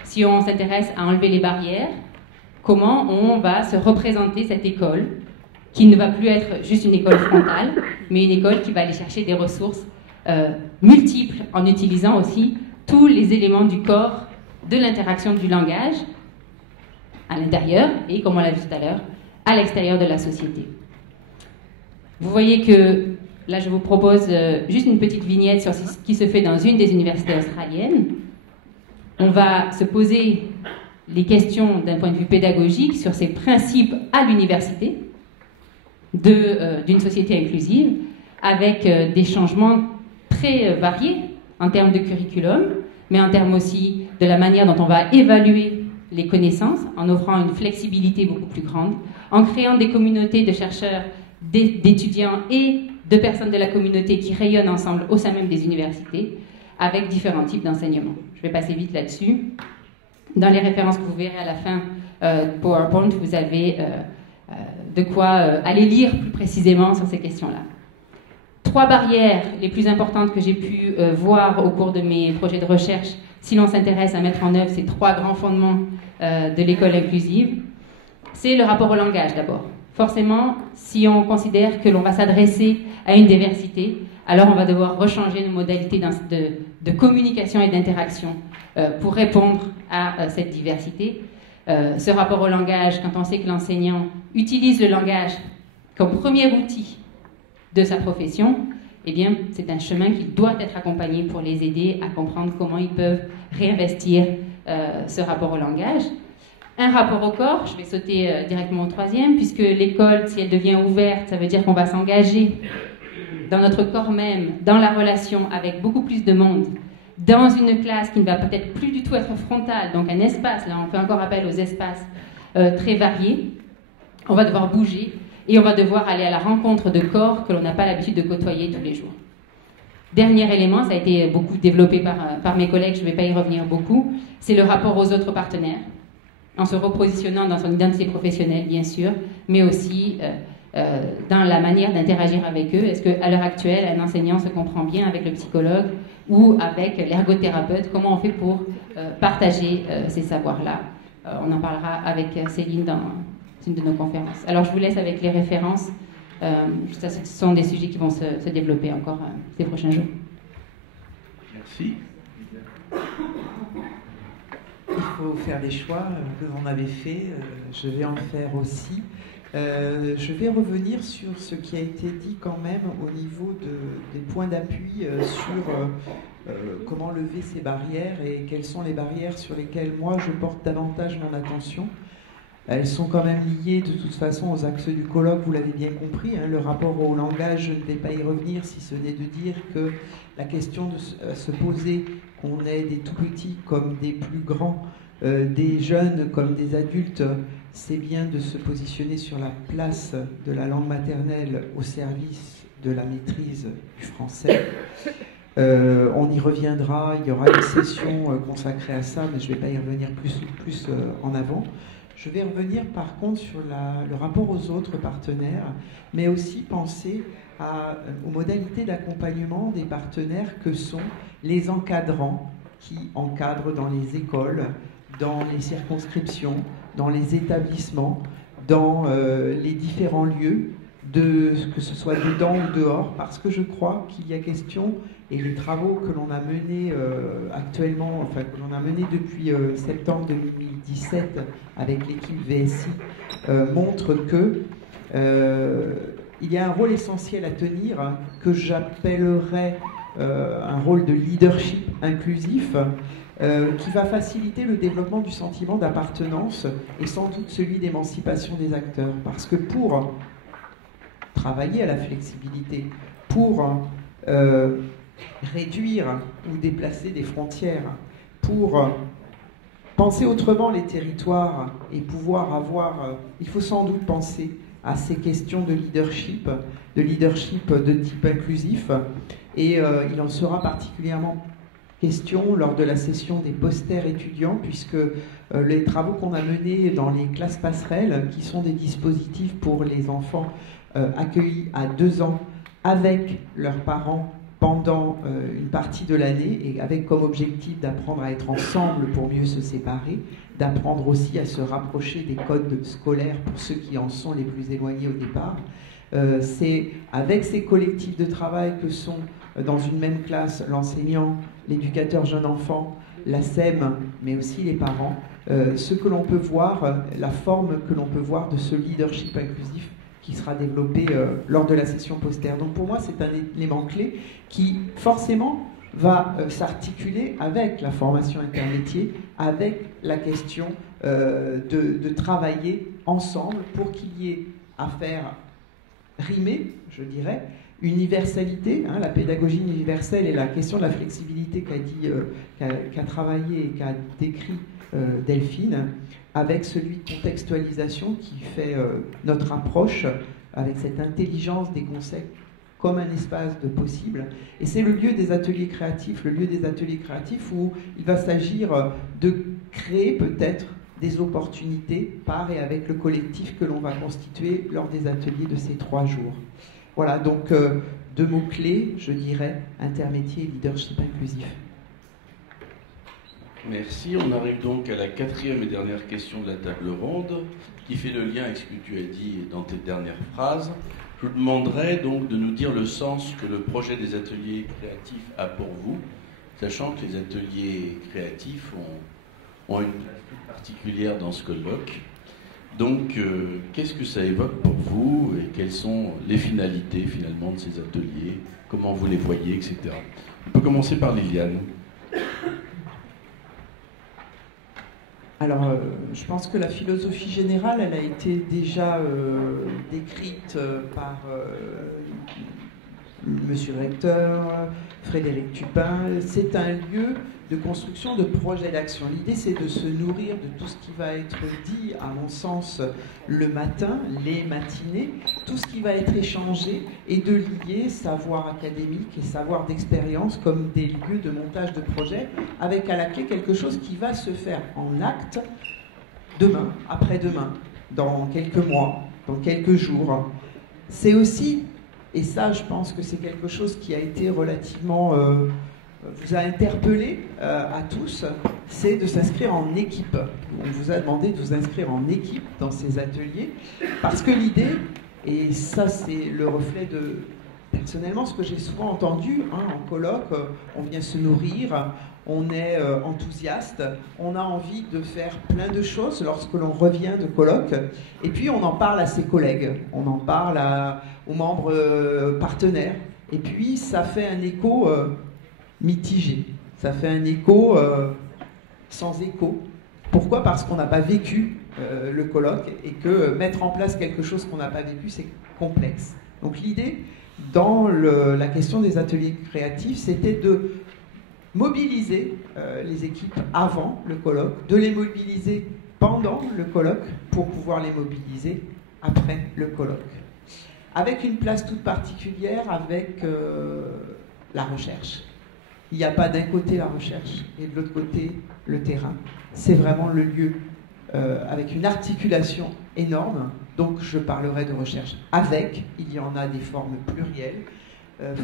Si on s'intéresse à enlever les barrières, comment on va se représenter cette école qui ne va plus être juste une école frontale, mais une école qui va aller chercher des ressources multiples en utilisant aussi tous les éléments du corps, de l'interaction du langage, à l'intérieur et, comme on l'a vu tout à l'heure, à l'extérieur de la société. Vous voyez que là, je vous propose juste une petite vignette sur ce qui se fait dans une des universités australiennes. On va se poser les questions d'un point de vue pédagogique sur ces principes à l'université d'une société inclusive, avec des changements très variés en termes de curriculum, mais en termes aussi de la manière dont on va évaluer les connaissances, en offrant une flexibilité beaucoup plus grande, en créant des communautés de chercheurs, d'étudiants et de personnes de la communauté qui rayonnent ensemble au sein même des universités, avec différents types d'enseignements. Je vais passer vite là-dessus. Dans les références que vous verrez à la fin PowerPoint, vous avez de quoi aller lire plus précisément sur ces questions-là. 3 barrières les plus importantes que j'ai pu voir au cours de mes projets de recherche, si l'on s'intéresse à mettre en œuvre ces 3 grands fondements de l'école inclusive, c'est le rapport au langage d'abord. Forcément, si on considère que l'on va s'adresser à une diversité, alors on va devoir rechanger nos modalités de communication et d'interaction pour répondre à cette diversité. Ce rapport au langage, quand on sait que l'enseignant utilise le langage comme premier outil de sa profession, eh bien, c'est un chemin qui doit être accompagné pour les aider à comprendre comment ils peuvent réinvestir ce rapport au langage. Un rapport au corps, je vais sauter directement au 3e, puisque l'école, si elle devient ouverte, ça veut dire qu'on va s'engager dans notre corps même, dans la relation avec beaucoup plus de monde, dans une classe qui ne va peut-être plus du tout être frontale, donc un espace, là on fait encore appel aux espaces très variés, on va devoir bouger et on va devoir aller à la rencontre de corps que l'on n'a pas l'habitude de côtoyer tous les jours. Dernier élément, ça a été beaucoup développé par mes collègues, je ne vais pas y revenir beaucoup, c'est le rapport aux autres partenaires, en se repositionnant dans son identité professionnelle bien sûr, mais aussi dans la manière d'interagir avec eux. Est-ce qu'à l'heure actuelle, un enseignant se comprend bien avec le psychologue ou avec l'ergothérapeute? Comment on fait pour partager ces savoirs-là? On en parlera avec Céline dans une de nos conférences. Alors je vous laisse avec les références. Ce sont des sujets qui vont se développer encore ces prochains jours. Merci. Il faut faire des choix que l'on avait fait. Je vais en faire aussi. Je vais revenir sur ce qui a été dit quand même au niveau des points d'appui sur comment lever ces barrières et quelles sont les barrières sur lesquelles moi je porte davantage mon attention. Elles sont quand même liées de toute façon aux axes du colloque, vous l'avez bien compris. Le rapport au langage, je ne vais pas y revenir, si ce n'est de dire que la question de se poser, qu'on ait des tout petits comme des plus grands, des jeunes comme des adultes, c'est bien de se positionner sur la place de la langue maternelle au service de la maîtrise du français. On y reviendra, il y aura une session consacrée à ça, mais je ne vais pas y revenir plus en avant. Je vais revenir par contre sur le rapport aux autres partenaires, mais aussi penser aux modalités d'accompagnement des partenaires que sont les encadrants qui encadrent dans les écoles, dans les circonscriptions, dans les établissements, dans les différents lieux, que ce soit dedans ou dehors, parce que je crois qu'il y a question, et les travaux que l'on a menés actuellement, enfin que l'on a menés depuis septembre 2017 avec l'équipe VSI, montrent que il y a un rôle essentiel à tenir, que j'appellerais un rôle de leadership inclusif, qui va faciliter le développement du sentiment d'appartenance et sans doute celui d'émancipation des acteurs. Parce que pour travailler à la flexibilité, pour réduire ou déplacer des frontières, pour penser autrement les territoires et pouvoir avoir... il faut sans doute penser à ces questions de leadership de type inclusif, et il en sera particulièrement question lors de la session des posters étudiants, puisque les travaux qu'on a menés dans les classes passerelles, qui sont des dispositifs pour les enfants accueillis à 2 ans avec leurs parents pendant une partie de l'année, et avec comme objectif d'apprendre à être ensemble pour mieux se séparer, d'apprendre aussi à se rapprocher des codes scolaires pour ceux qui en sont les plus éloignés au départ. C'est avec ces collectifs de travail que sont dans une même classe l'enseignant, l'éducateur jeune enfant, la SEM, mais aussi les parents, ce que l'on peut voir, la forme que l'on peut voir de ce leadership inclusif qui sera développé lors de la session poster. Donc pour moi, c'est un élément clé qui forcément va s'articuler avec la formation intermétier, avec la question de travailler ensemble pour qu'il y ait à faire rimer, je dirais, universalité, la pédagogie universelle et la question de la flexibilité qu'a travaillé et qu'a décrit Delphine, avec celui de contextualisation qui fait notre approche, avec cette intelligence des concepts comme un espace de possible. Et c'est le lieu des ateliers créatifs, où il va s'agir de créer peut-être des opportunités par et avec le collectif que l'on va constituer lors des ateliers de ces 3 jours. Voilà, donc 2 mots-clés, je dirais, intermétier et leadership inclusif. Merci. On arrive donc à la 4e et dernière question de la table ronde, qui fait le lien avec ce que tu as dit dans tes dernières phrases. Je vous demanderai donc de nous dire le sens que le projet des ateliers créatifs a pour vous, sachant que les ateliers créatifs ont une place toute particulière dans ce colloque. Donc, qu'est-ce que ça évoque pour vous et quelles sont les finalités finalement de ces ateliers, comment vous les voyez, etc. On peut commencer par Liliane. Alors, je pense que la philosophie générale, elle a été déjà décrite par Monsieur le recteur, Frédéric Tupin. C'est un lieu de construction de projets d'action. L'idée, c'est de se nourrir de tout ce qui va être dit, à mon sens, le matin, les matinées, tout ce qui va être échangé, et de lier savoir académique et savoir d'expérience comme des lieux de montage de projets, avec à la clé quelque chose qui va se faire en acte demain, après-demain, dans quelques mois, dans quelques jours. C'est aussi, et ça je pense que c'est quelque chose qui a été relativement... vous a interpellé à tous, c'est de s'inscrire en équipe. On vous a demandé de vous inscrire en équipe dans ces ateliers, parce que l'idée, et ça c'est le reflet de, personnellement, ce que j'ai souvent entendu en colloque, on vient se nourrir, on est enthousiaste, on a envie de faire plein de choses lorsque l'on revient de colloque, et puis on en parle à ses collègues, on en parle aux membres partenaires, et puis ça fait un écho... mitigé. Ça fait un écho sans écho. Pourquoi ? Parce qu'on n'a pas vécu le colloque, et que mettre en place quelque chose qu'on n'a pas vécu, c'est complexe. Donc l'idée, dans la question des ateliers créatifs, c'était de mobiliser les équipes avant le colloque, de les mobiliser pendant le colloque pour pouvoir les mobiliser après le colloque. Avec une place toute particulière avec la recherche. Il n'y a pas d'un côté la recherche et de l'autre côté le terrain. C'est vraiment le lieu avec une articulation énorme. Donc je parlerai de recherche avec, il y en a des formes plurielles.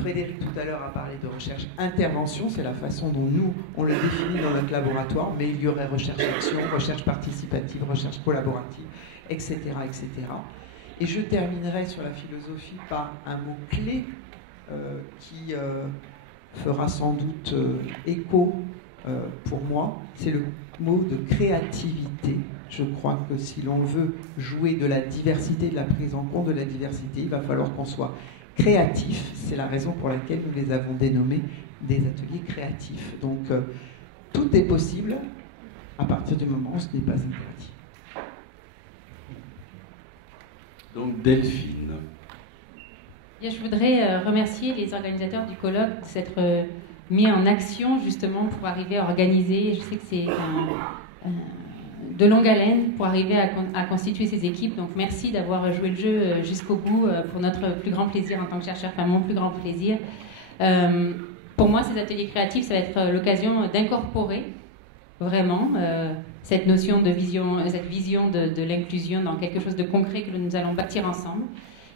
Frédéric tout à l'heure a parlé de recherche intervention, c'est la façon dont nous on le définit dans notre laboratoire, mais il y aurait recherche action, recherche participative, recherche collaborative, etc., etc. Et je terminerai sur la philosophie par un mot clé qui fera sans doute écho pour moi, c'est le mot de créativité. Je crois que si l'on veut jouer de la diversité, de la prise en compte de la diversité, il va falloir qu'on soit créatif. C'est la raison pour laquelle nous les avons dénommés des ateliers créatifs. Donc tout est possible à partir du moment où ce n'est pas impératif. Donc Delphine. Je voudrais remercier les organisateurs du colloque de s'être mis en action justement pour arriver à organiser. Je sais que c'est de longue haleine pour arriver à constituer ces équipes. Donc merci d'avoir joué le jeu jusqu'au bout pour notre plus grand plaisir en tant que chercheur, enfin mon plus grand plaisir. Pour moi, ces ateliers créatifs, ça va être l'occasion d'incorporer vraiment cette notion de vision, cette vision de l'inclusion dans quelque chose de concret que nous allons bâtir ensemble.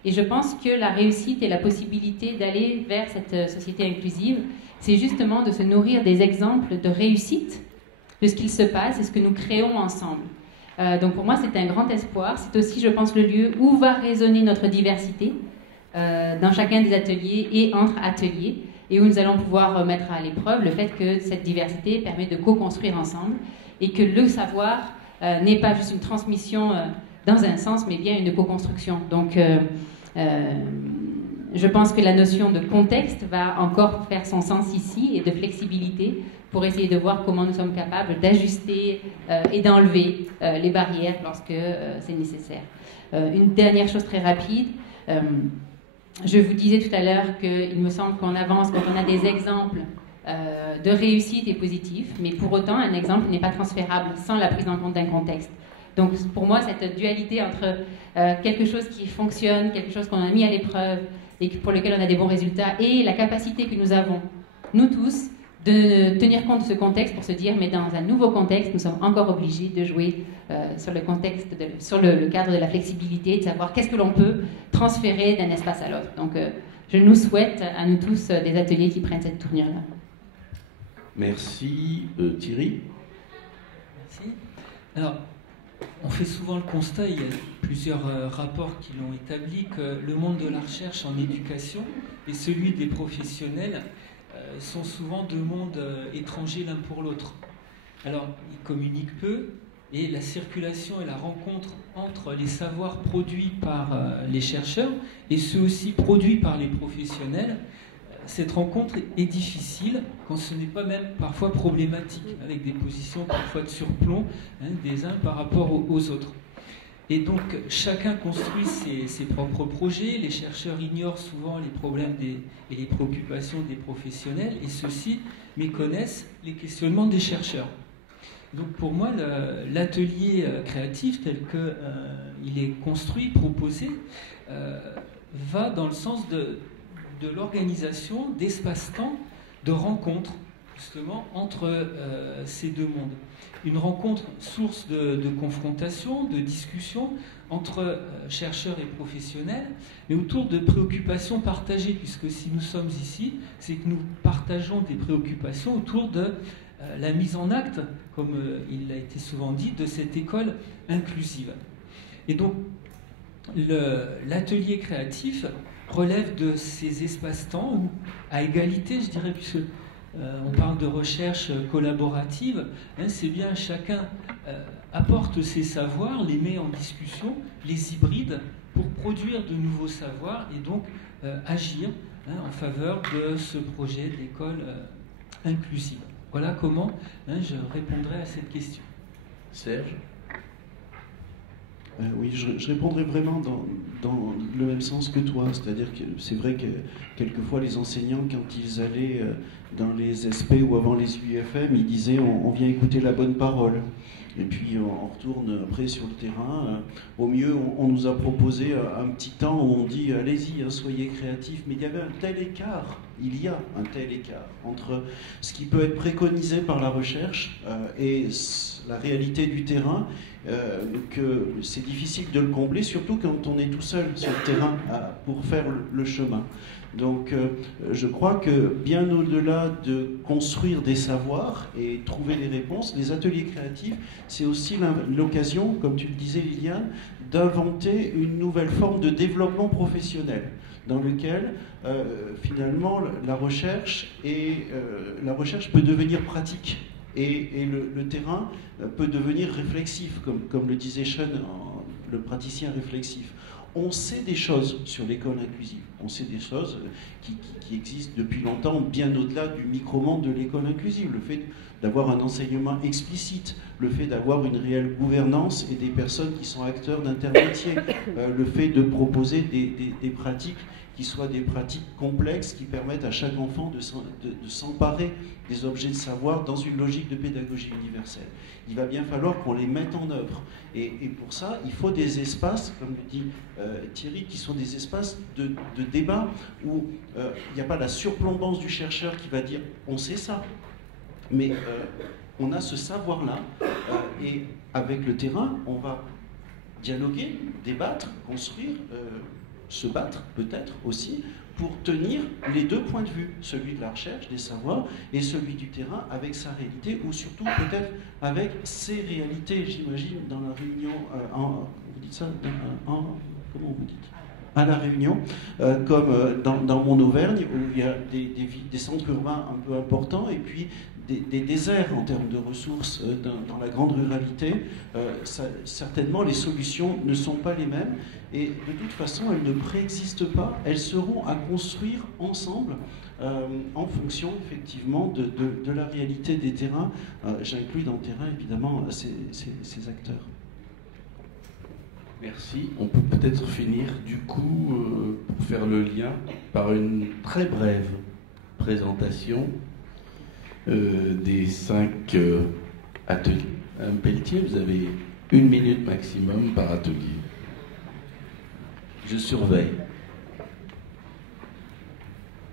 Et je pense que la réussite et la possibilité d'aller vers cette société inclusive, c'est justement de se nourrir des exemples de réussite, de ce qu'il se passe et ce que nous créons ensemble. Donc pour moi, c'est un grand espoir. C'est aussi, je pense, le lieu où va résonner notre diversité dans chacun des ateliers et entre ateliers, et où nous allons pouvoir mettre à l'épreuve le fait que cette diversité permet de co-construire ensemble et que le savoir n'est pas juste une transmission dans un sens, mais bien une co-construction. Donc je pense que la notion de contexte va encore faire son sens ici, et de flexibilité, pour essayer de voir comment nous sommes capables d'ajuster et d'enlever les barrières lorsque c'est nécessaire. Une dernière chose très rapide. Je vous disais tout à l'heure qu'il me semble qu'on avance quand on a des exemples de réussite et positifs, mais pour autant, un exemple n'est pas transférable sans la prise en compte d'un contexte. Donc pour moi, cette dualité entre quelque chose qui fonctionne, quelque chose qu'on a mis à l'épreuve et pour lequel on a des bons résultats, et la capacité que nous avons, nous tous, de tenir compte de ce contexte pour se dire, mais dans un nouveau contexte, nous sommes encore obligés de jouer sur le contexte, sur le cadre de la flexibilité, de savoir qu'est-ce que l'on peut transférer d'un espace à l'autre. Donc je nous souhaite à nous tous des ateliers qui prennent cette tournure-là. Merci. Thierry. Merci. Alors, on fait souvent le constat, il y a plusieurs rapports qui l'ont établi, que le monde de la recherche en éducation et celui des professionnels sont souvent deux mondes étrangers l'un pour l'autre. Alors, ils communiquent peu, et la circulation et la rencontre entre les savoirs produits par les chercheurs et ceux aussi produits par les professionnels, cette rencontre est difficile, quand ce n'est pas même parfois problématique, avec des positions parfois de surplomb des uns par rapport aux autres. Et donc chacun construit ses propres projets, les chercheurs ignorent souvent les problèmes et les préoccupations des professionnels, et ceux-ci méconnaissent les questionnements des chercheurs. Donc pour moi, l'atelier créatif tel qu'il est construit, proposé, va dans le sens de l'organisation d'espace-temps de rencontres, justement, entre ces deux mondes. Une rencontre source de confrontation, de discussion entre chercheurs et professionnels, mais autour de préoccupations partagées, puisque si nous sommes ici, c'est que nous partageons des préoccupations autour de la mise en acte, comme il a été souvent dit, de cette école inclusive. Et donc, l'atelier créatif relève de ces espaces-temps où, à égalité, je dirais, puisque on parle de recherche collaborative, c'est bien chacun apporte ses savoirs, les met en discussion, les hybride pour produire de nouveaux savoirs et donc agir en faveur de ce projet d'école inclusive. Voilà comment je répondrai à cette question. Serge. Oui, je répondrai vraiment dans le même sens que toi, c'est-à-dire que c'est vrai que quelquefois les enseignants, quand ils allaient dans les SP ou avant les UFM, ils disaient on vient écouter la bonne parole. Et puis on retourne après sur le terrain. Au mieux, on nous a proposé un petit temps où on dit allez-y, soyez créatifs. Mais il y avait un tel écart, il y a un tel écart entre ce qui peut être préconisé par la recherche et la réalité du terrain, que c'est difficile de le combler, surtout quand on est tout seul sur le terrain pour faire le chemin. Donc je crois que bien au-delà de construire des savoirs et trouver des réponses, les ateliers créatifs, c'est aussi l'occasion, comme tu le disais Liliane, d'inventer une nouvelle forme de développement professionnel dans lequel finalement la recherche peut devenir pratique et le terrain peut devenir réflexif, comme le disait Sean, le praticien réflexif. On sait des choses sur l'école inclusive, on sait des choses qui existent depuis longtemps, bien au-delà du micro-monde de l'école inclusive. Le fait d'avoir un enseignement explicite, le fait d'avoir une réelle gouvernance et des personnes qui sont acteurs d'intermétiers, le fait de proposer des pratiques qui soient des pratiques complexes, qui permettent à chaque enfant de s'emparer des objets de savoir dans une logique de pédagogie universelle. Il va bien falloir qu'on les mette en œuvre. Et pour ça, il faut des espaces, comme le dit Thierry, qui sont des espaces de débat où il n'y a pas la surplombance du chercheur qui va dire « on sait ça », mais on a ce savoir-là, et avec le terrain, on va dialoguer, débattre, construire, se battre peut-être aussi, pour tenir les deux points de vue, celui de la recherche, des savoirs, et celui du terrain avec sa réalité, ou surtout peut-être avec ses réalités, j'imagine, dans la réunion, vous dites ça, comment vous dites ? À la Réunion, comme dans mon Auvergne, où il y a des centres urbains un peu importants, et puis des déserts en termes de ressources dans la grande ruralité. Certainement, les solutions ne sont pas les mêmes, et de toute façon, elles ne préexistent pas, elles seront à construire ensemble en fonction, effectivement, de la réalité des terrains. J'inclus dans le terrain, évidemment, ces acteurs. Merci. On peut peut-être finir, du coup, pour faire le lien, par une très brève présentation des 5 ateliers. Madame Pelletier, vous avez 1 minute maximum par atelier. Je surveille.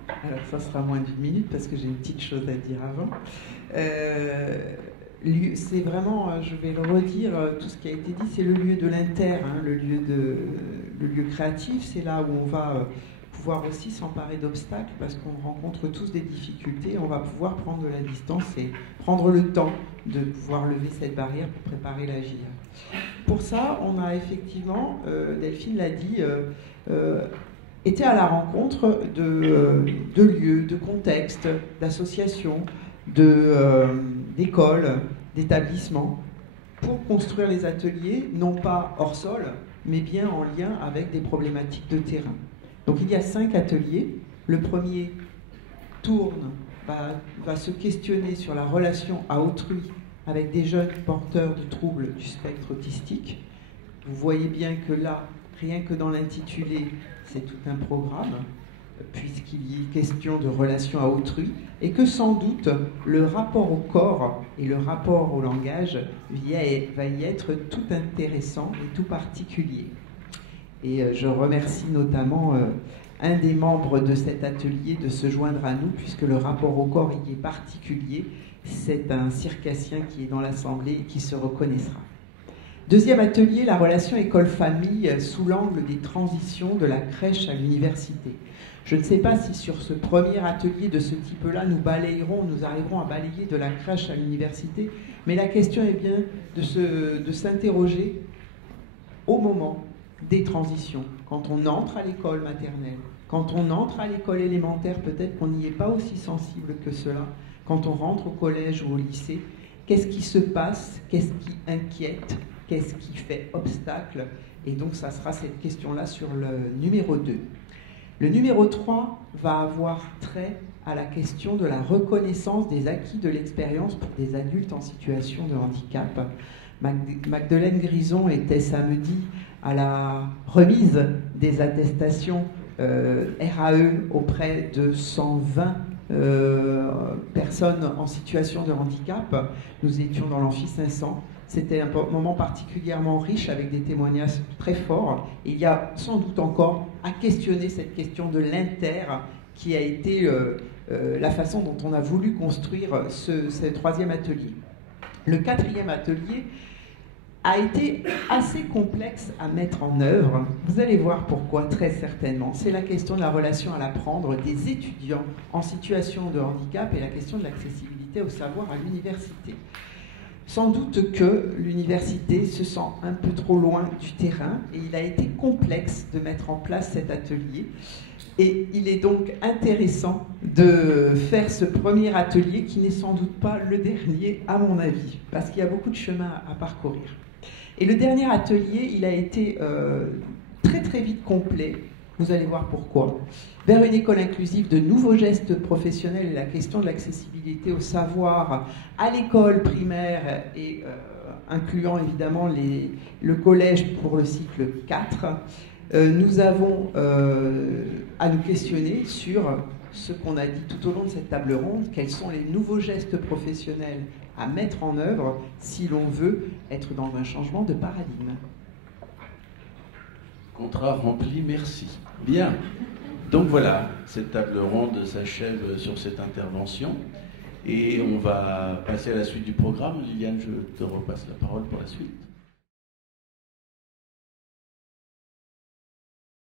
Alors ça sera moins d'1 minute parce que j'ai une petite chose à dire avant. C'est vraiment, je vais le redire, tout ce qui a été dit, c'est le lieu de l'inter, le lieu créatif, c'est là où on va pouvoir aussi s'emparer d'obstacles parce qu'on rencontre tous des difficultés, on va pouvoir prendre de la distance et prendre le temps de pouvoir lever cette barrière pour préparer la JA. Pour ça, on a effectivement, Delphine l'a dit, été à la rencontre de lieux, de contextes, d'associations, d'écoles, d'établissements, pour construire les ateliers, non pas hors sol, mais bien en lien avec des problématiques de terrain. Donc il y a 5 ateliers. Le premier va se questionner sur la relation à autrui avec des jeunes porteurs de troubles du spectre autistique. Vous voyez bien que là, rien que dans l'intitulé, c'est tout un programme, puisqu'il y est question de relation à autrui, et que sans doute le rapport au corps et le rapport au langage va y être tout intéressant et tout particulier. Et je remercie notamment un des membres de cet atelier de se joindre à nous, puisque le rapport au corps y est particulier. C'est un circassien qui est dans l'Assemblée et qui se reconnaîtra. Deuxième atelier, la relation école-famille sous l'angle des transitions de la crèche à l'université. Je ne sais pas si sur ce premier atelier de ce type-là, nous arriverons à balayer de la crèche à l'université, mais la question est bien de s'interroger au moment des transitions. Quand on entre à l'école maternelle, quand on entre à l'école élémentaire, peut-être qu'on n'y est pas aussi sensible que cela. Quand on rentre au collège ou au lycée, qu'est-ce qui se passe? Qu'est-ce qui inquiète? Qu'est-ce qui fait obstacle? Et donc ça sera cette question-là sur le numéro 2. Le numéro 3 va avoir trait à la question de la reconnaissance des acquis de l'expérience pour des adultes en situation de handicap. Magdeleine Grison était samedi à la remise des attestations RAE auprès de 120 personnes en situation de handicap. Nous étions dans l'amphi 500. C'était un moment particulièrement riche avec des témoignages très forts. Et il y a sans doute encore à questionner cette question de l'inter qui a été la façon dont on a voulu construire ce troisième atelier. Le quatrième atelier a été assez complexe à mettre en œuvre. Vous allez voir pourquoi, très certainement. C'est la question de la relation à l'apprendre des étudiants en situation de handicap et la question de l'accessibilité au savoir à l'université. Sans doute que l'université se sent un peu trop loin du terrain et il a été complexe de mettre en place cet atelier. Et il est donc intéressant de faire ce premier atelier qui n'est sans doute pas le dernier à mon avis, parce qu'il y a beaucoup de chemin à parcourir. Et le dernier atelier, il a été très très vite complet, vous allez voir pourquoi. Vers une école inclusive, de nouveaux gestes professionnels et la question de l'accessibilité au savoir à l'école primaire et incluant évidemment le collège pour le cycle 4. Nous avons à nous questionner sur ce qu'on a dit tout au long de cette table ronde, quels sont les nouveaux gestes professionnels à mettre en œuvre si l'on veut être dans un changement de paradigme. Contrat rempli, merci. Bien. Donc voilà, cette table ronde s'achève sur cette intervention et on va passer à la suite du programme. Liliane, je te repasse la parole pour la suite.